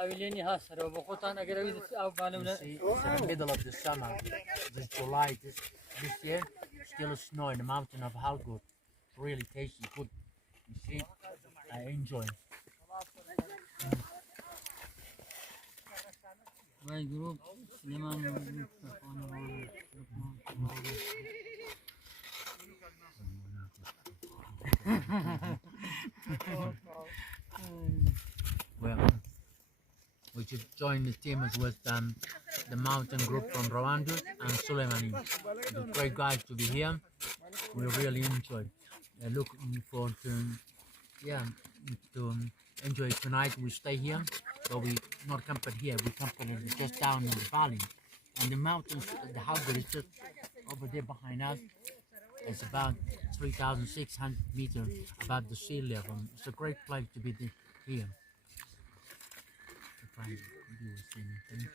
ئاویلێنی هاسەرەوە بە خۆتان ئەگەرەوی ئەو بالمە It's in the middle of the summer. This July, this year, still snow in the mountain of Halgurd. Really tasty food. You see, I enjoy. وای گروپ سلێمان Well, we should join the team as with the mountain group from Rwanda and Suleimani. The great guys to be here. We really enjoy. Looking forward to enjoy tonight. We stay here, but we not camping here. We camping just down in the valley, and the mountains. The Halgurd is just over there behind us. It's about 3,600 meters above the sea level. It's a great place to be here. Thank you.